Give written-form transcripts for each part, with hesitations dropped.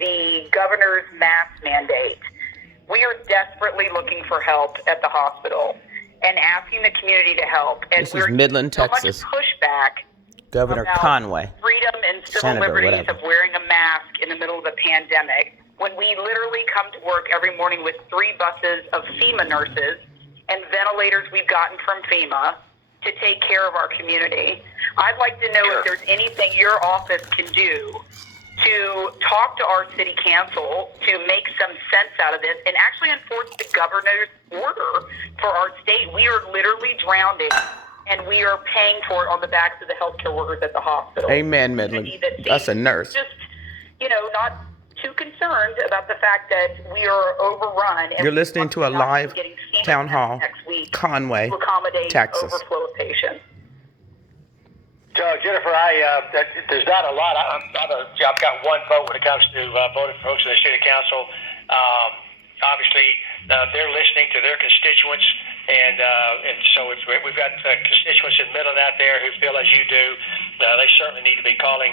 the governor's mask mandate. We are desperately looking for help at the hospital and asking the community to help. And This is Midland, Texas. So much pushback Governor about Conway. freedom and civil Senator, liberties whatever. of wearing a mask in the middle of a pandemic, when we literally come to work every morning with 3 buses of FEMA nurses and ventilators we've gotten from FEMA to take care of our community. I'd like to know if there's anything your office can do to talk to our city council to make some sense out of this and actually enforce the governor's order for our state. We are literally drowning, and we are paying for it on the backs of the healthcare workers at the hospital. Amen, Midland. That's a nurse. Just, not too concerned about the fact that we are overrun. And You're listening to a live town hall, Conway, to accommodate Texas. overflow of patients. So, Jennifer, there's not a lot. I've got one vote when it comes to voting for folks in the city council. Obviously, they're listening to their constituents, and so we've got constituents in Midland out there who feel as you do. They certainly need to be calling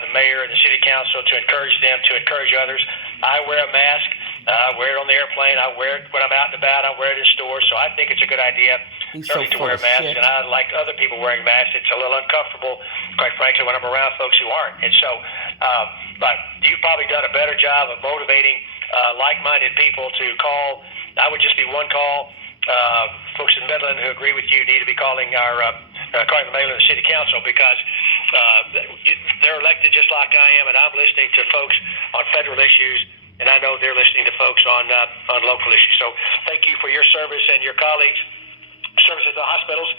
the mayor and the city council to encourage them to encourage others. I wear a mask. I wear it on the airplane. I wear it when I'm out and about. I wear it in stores. So I think it's a good idea to wear a mask. And I like other people wearing masks. It's a little uncomfortable, quite frankly, when I'm around folks who aren't. And so, but you've probably done a better job of motivating like-minded people to call. I would just be one call. Folks in Midland who agree with you need to be calling calling the mayor and the city council, because they're elected just like I am, and I'm listening to folks on federal issues, and I know they're listening to folks on local issues. So thank you for your service and your colleagues' service at the hospitals,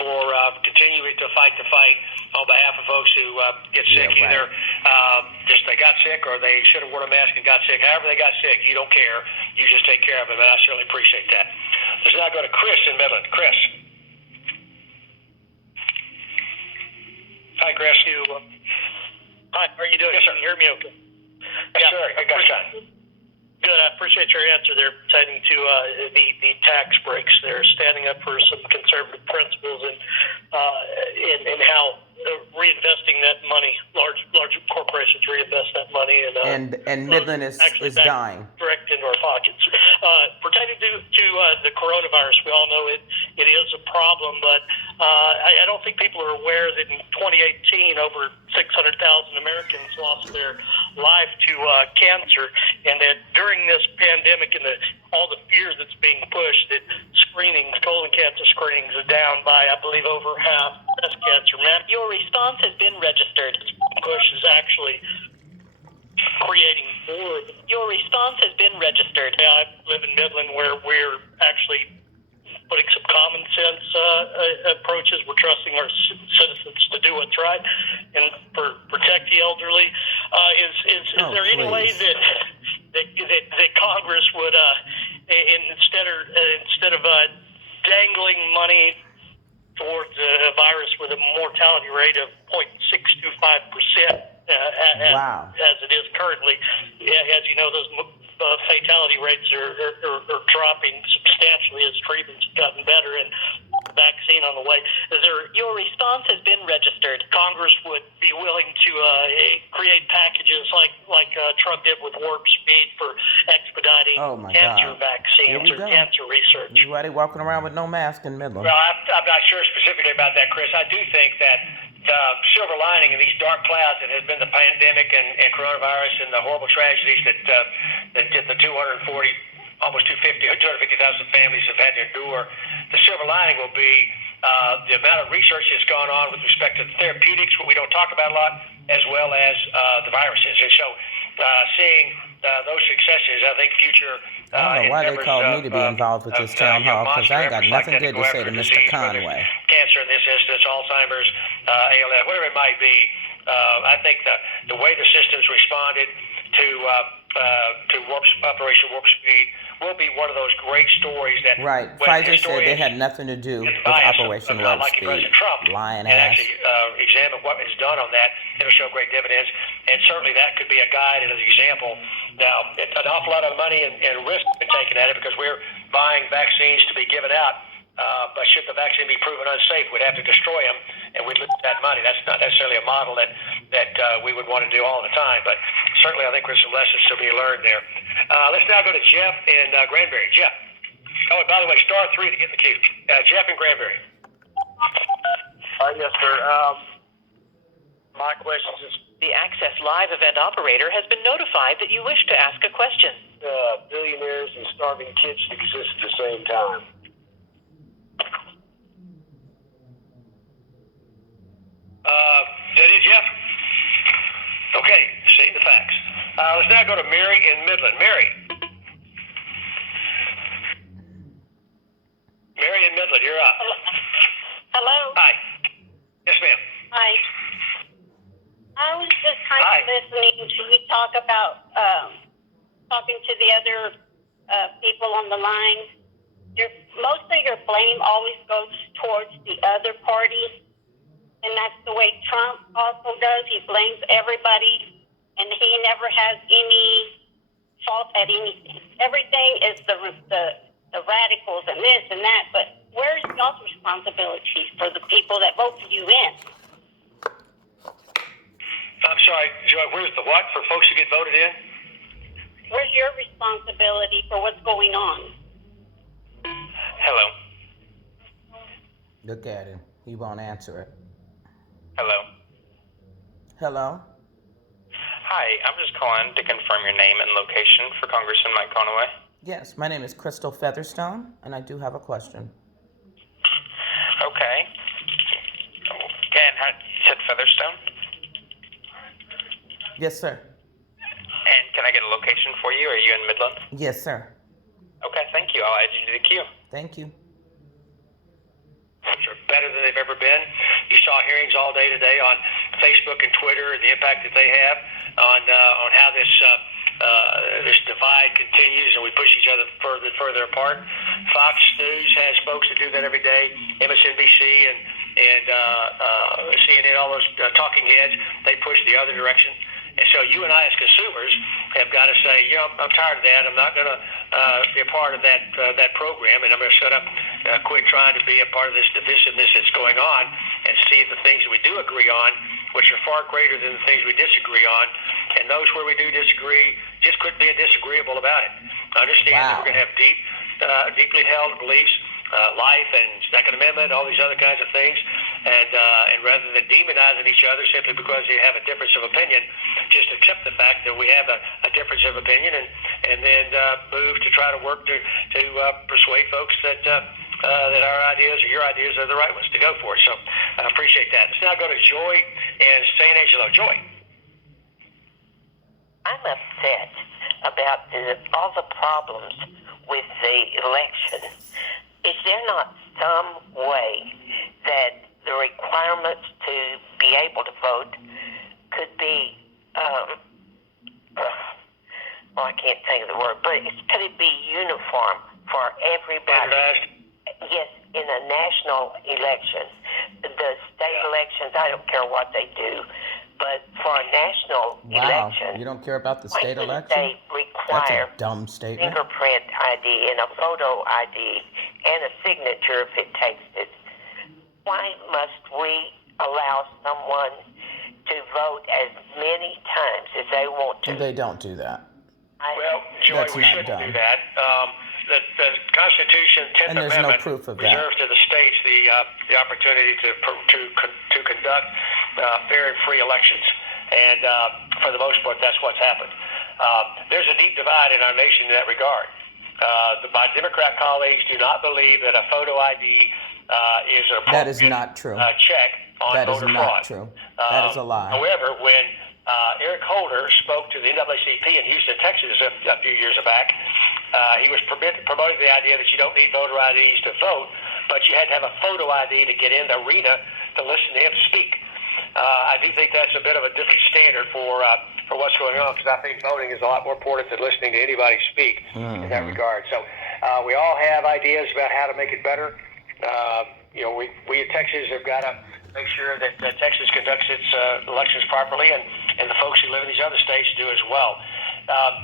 for continuing to fight the fight on behalf of folks who get sick. Yeah, right. Either just they got sick, or they should have worn a mask and got sick. However they got sick, you don't care. You just take care of them, and I certainly appreciate that. Let's now go to Chris in Midland. Chris. Hi, Chris. Hi, how are you doing? Yes, sir. Can you hear me okay? Yes, sir. I got you. Good. I appreciate your answer there pertaining to the tax breaks. They're standing up for some conservative principles and how reinvesting that money, large corporations reinvest that money, and Midland is dying direct into our pockets. Pertaining to the coronavirus, we all know it is a problem, but I don't think people are aware that in 2018 over 600,000 Americans lost their life to cancer, and that during this pandemic and all the fear that's being pushed, that screenings, colon cancer screenings, are down by, I believe, over half. Breast cancer, man. Your response has been registered. Push is actually creating more. Your response has been registered. I live in Midland, where we're actually putting some common sense approaches. We're trusting our citizens to do what's right and protect the elderly. Is there any way that Congress would, instead of dangling money towards a virus with a mortality rate of 0.625%, as it is currently, as you know, those fatality rates are dropping substantially as treatments have gotten better and vaccine on the way. Your response has been registered. Congress would be willing to create packages like Trump did with Warp Speed for expediting cancer vaccines or cancer research. You're already walking around with no mask in Midland. Well, I'm not sure specifically about that, Chris. I do think that the silver lining in these dark clouds that has been the pandemic and coronavirus and the horrible tragedies that the 250,000 families have had to endure, the silver lining will be the amount of research that's gone on with respect to therapeutics, what we don't talk about a lot, as well as the viruses. And so seeing those successes, I think future I don't know why they called me to be involved with this town hall, because I ain't got nothing good to say to Mr. Conway. Cancer in this instance, Alzheimer's, ALS, whatever it might be. I think the way the system's responded to Operation Warp Speed will be one of those great stories that Pfizer said they had nothing to do with Operation Warp Speed. Lying and ass. actually examine what is done on that. It'll show great dividends, and certainly that could be a guide and an example. Now, an awful lot of money and risk has been taken at it because we're buying vaccines to be given out. But should the vaccine be proven unsafe, we'd have to destroy them and we'd lose that money. That's not necessarily a model that we would want to do all the time, but certainly I think there's some lessons to be learned there. Let's now go to Jeff in Granbury. Jeff. Oh, and by the way, star 3 to get in the queue. Jeff in Granbury. Yes, sir. My question is, The Access Live event operator has been notified that you wish to ask a question. billionaires and starving kids exist at the same time. That is, Jeff? Okay, seeing the facts. Let's now go to Mary in Midland. Mary. Mary in Midland, you're up. Hello? Hi. Yes, ma'am. Hi. I was just kind Hi. of listening to you talk about talking to the other people on the line. Most of your blame always goes towards the other party, and that's the way Trump also does. He blames everybody, and he never has any fault at anything. Everything is the radicals and this and that, but where's y'all's responsibility for the people that voted you in? I'm sorry, Joy, where's the what for folks who get voted in? Where's your responsibility for what's going on? Hello. Look at him. He won't answer it. Hello. Hello? Hi, I'm just calling to confirm your name and location for Congressman Mike Conway. Yes, my name is Crystal Featherstone, and I do have a question. Okay. And you said Featherstone? Yes, sir. And can I get a location for you? Are you in Midland? Yes, sir. Okay, thank you. I'll add you to the queue. Thank you. Are better than they've ever been. You saw hearings all day today on Facebook and Twitter and the impact that they have on how this divide continues and we push each other further and further apart. Fox News has folks that do that every day. MSNBC and CNN, all those talking heads, they push the other direction. And so you and I as consumers have got to say, I'm tired of that. I'm not going to be a part of that program, and I'm going to shut up, quit trying to be a part of this divisiveness that's going on, and see the things that we do agree on, which are far greater than the things we disagree on. And those where we do disagree, just quit being disagreeable about it. Understand that we're going to have deeply held beliefs, life and Second Amendment, all these other kinds of things, and rather than demonizing each other simply because they have a difference of opinion, just accept the fact that we have a difference of opinion, and then move to try to work to persuade folks that our ideas or your ideas are the right ones to go for. So I appreciate that. Let's now go to Joy in San Angelo. Joy. I'm upset about all the problems with the election. Is there not some way that the requirements to be able to vote could be, I can't think of the word, but could it be uniform for everybody? Standardized? Yes, in a national election. The state elections, I don't care what they do, but for a national election, You don't care about the state why election? couldn't they That's require a dumb statement. fingerprint ID and a photo ID and a signature if it takes it? Why must we allow someone to vote as many times as they want to? They don't do that. Well, Joy, That's we not shouldn't done. do that. The Constitution, 10th And there's Amendment, no proof of that. reserves to the states the opportunity to conduct fair and free elections. And for the most part, that's what's happened. There's a deep divide in our nation in that regard. My Democrat colleagues do not believe that a photo ID is an appropriate That is not true. check on That is voter not fraud. true. That is a lie. However, when Eric Holder spoke to the NAACP in Houston, Texas a few years back, he was promoting the idea that you don't need voter IDs to vote, but you had to have a photo ID to get in the arena to listen to him speak. I do think that's a bit of a different standard for what's going on, because I think voting is a lot more important than listening to anybody speak in that regard. So we all have ideas about how to make it better. We in Texas have got to make sure that Texas conducts its elections properly, and the folks who live in these other states do as well.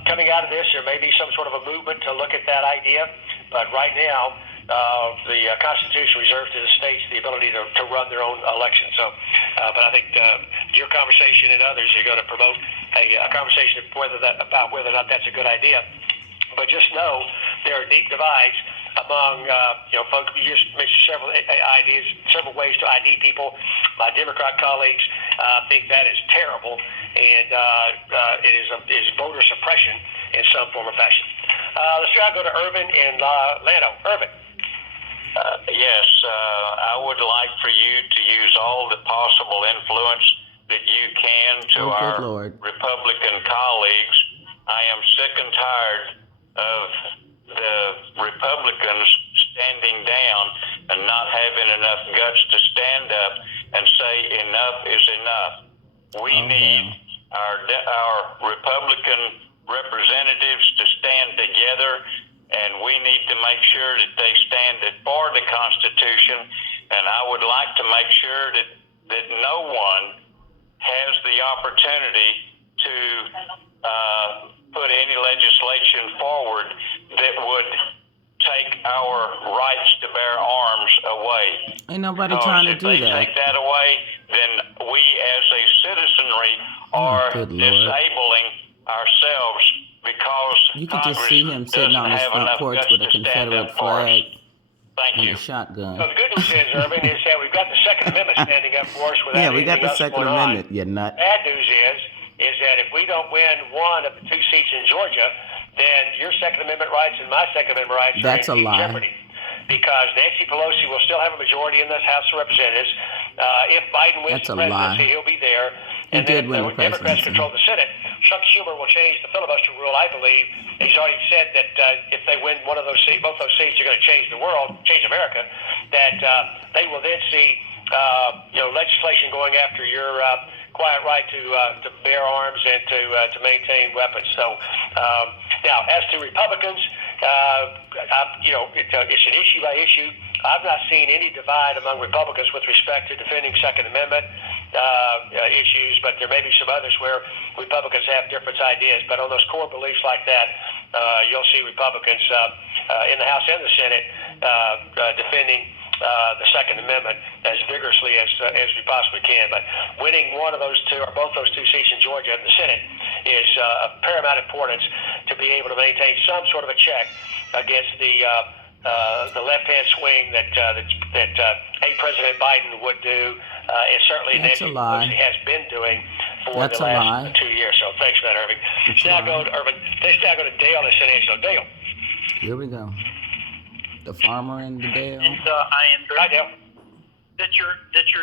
Coming out of this, there may be some sort of a movement to look at that idea, but right now, the Constitution reserves to the states the ability to run their own election. So, but I think your conversation and others are going to promote a conversation about whether or not that's a good idea. But just know there are deep divides among folks. You just mentioned several ideas, several ways to ID people. My Democrat colleagues think that is terrible, and it is voter suppression in some form or fashion. Let's try to go to Irvin in Llano. Irvin. Yes, I would like for you to use all the possible influence that you can to our Republican colleagues. I am sick and tired of the Republicans standing down and not having enough guts to stand up and say enough is enough. We need our Republican representatives to stand together, and we need to make sure that they stand for the Constitution. And I would like to make sure that no one has the opportunity to put any legislation forward that would take our rights to bear arms away. Ain't nobody trying to do that. If they take that away, then we as a citizenry are disabling ourselves because you could just see him sitting on his front porch with a Confederate flag and a shotgun. So the good news is, Irving, is that we've got the Second Amendment standing up for us without we got the Second Amendment, you nut. Bad news is that if we don't win one of the two seats in Georgia, then your Second Amendment rights and my Second Amendment rights are in jeopardy. Because Nancy Pelosi will still have a majority in the House of Representatives. If Biden wins the presidency, he'll be there. And then if the Democrats control the Senate, Chuck Schumer will change the filibuster rule, I believe. He's already said that if they win one of those seats, both those seats are going to change the world, change America, that they will then see legislation going after your quiet right to bear arms and to maintain weapons. So now, as to Republicans, it's an issue by issue. I've not seen any divide among Republicans with respect to defending Second Amendment issues, but there may be some others where Republicans have different ideas. But on those core beliefs like that, you'll see Republicans in the House and the Senate defending the Second Amendment as vigorously as we possibly can. But winning one of those two or both those two seats in Georgia and the Senate is of paramount importance to be able to maintain some sort of a check against the left-hand swing that President Biden would do, and certainly Nancy Pelosi has been doing for the last 2 years. So thanks for that, Irving. Let's now go to Dale in San Angelo. Dale. Here we go. The farmer in the Dale. I am very happy that you're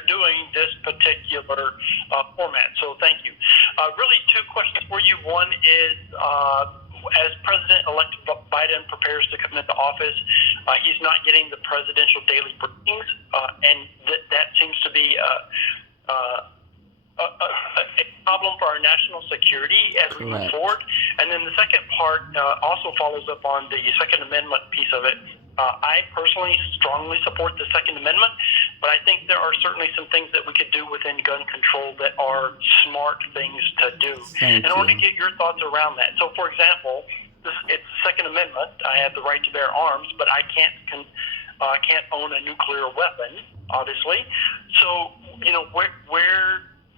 doing this particular format. So thank you. Really, two questions for you. One is, as President-elect Biden prepares to come into office, he's not getting the presidential daily briefings, and that seems to be a problem for our national security as we move forward. And then the second part also follows up on the Second Amendment piece of it. I personally strongly support the Second Amendment, but I think there are certainly some things that we could do within gun control that are smart things to do. In order to get your thoughts around that. So, for example, it's the Second Amendment. I have the right to bear arms, but I can't own a nuclear weapon, obviously. So,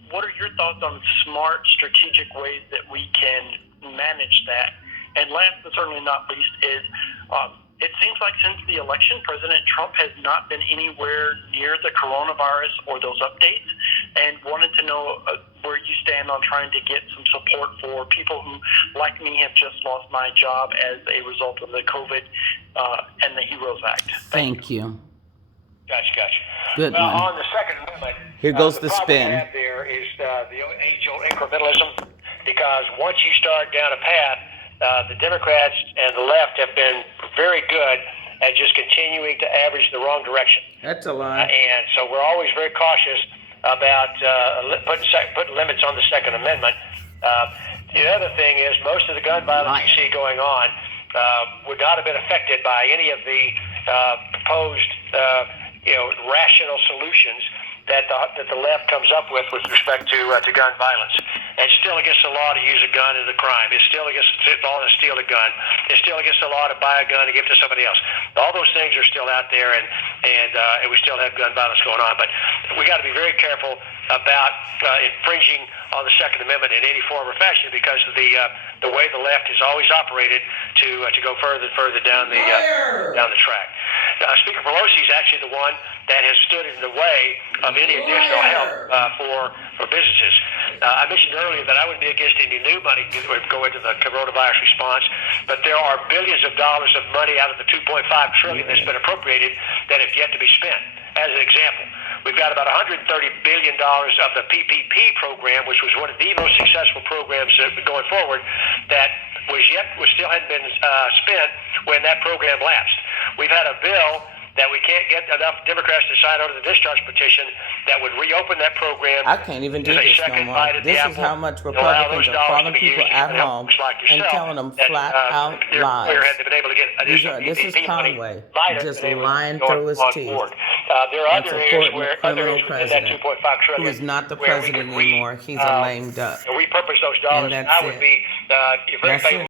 what are your thoughts on smart, strategic ways that we can manage that? And last but certainly not least is, it seems like since the election, President Trump has not been anywhere near the coronavirus or those updates, and wanted to know where you stand on trying to get some support for people who, like me, have just lost my job as a result of the COVID and the HEROES Act. Thank you. Gotcha. Good one. On the Second Amendment, here goes the problem spin. we have there is the age-old incrementalism, because once you start down a path, the Democrats and the left have been very good at just continuing to average the wrong direction. That's a lie. And so we're always very cautious about putting limits on the Second Amendment. The other thing is most of the gun violence you see going on would not have been affected by any of the proposed rational solutions that the left comes up with respect to gun violence. It's still against the law to use a gun as a crime. It's still against the law to steal a gun. It's still against the law to buy a gun and give it to somebody else. All those things are still out there, and we still have gun violence going on. But we got to be very careful about infringing on the Second Amendment in any form or fashion because of the way the left has always operated to go further and further down the track. Speaker Pelosi is actually the one that has stood in the way of any additional help for businesses. I mentioned earlier that I would be against any new money that would go into the coronavirus response, but there are billions of dollars of money out of the $2.5 trillion that's been appropriated that have yet to be spent. As an example, we've got about $130 billion of the PPP program, which was one of the most successful programs going forward, that still hadn't been spent when that program lapsed. We've had a bill that we can't get enough Democrats to sign over the discharge petition that would reopen that program. I can't even do this no more. This is how much Republicans are calling people at home and telling them flat out lies. This is Conway just lying through his teeth and supporting the criminal president who is not the president anymore. He's a lame duck. Repurpose those dollars. And that's it. That's it.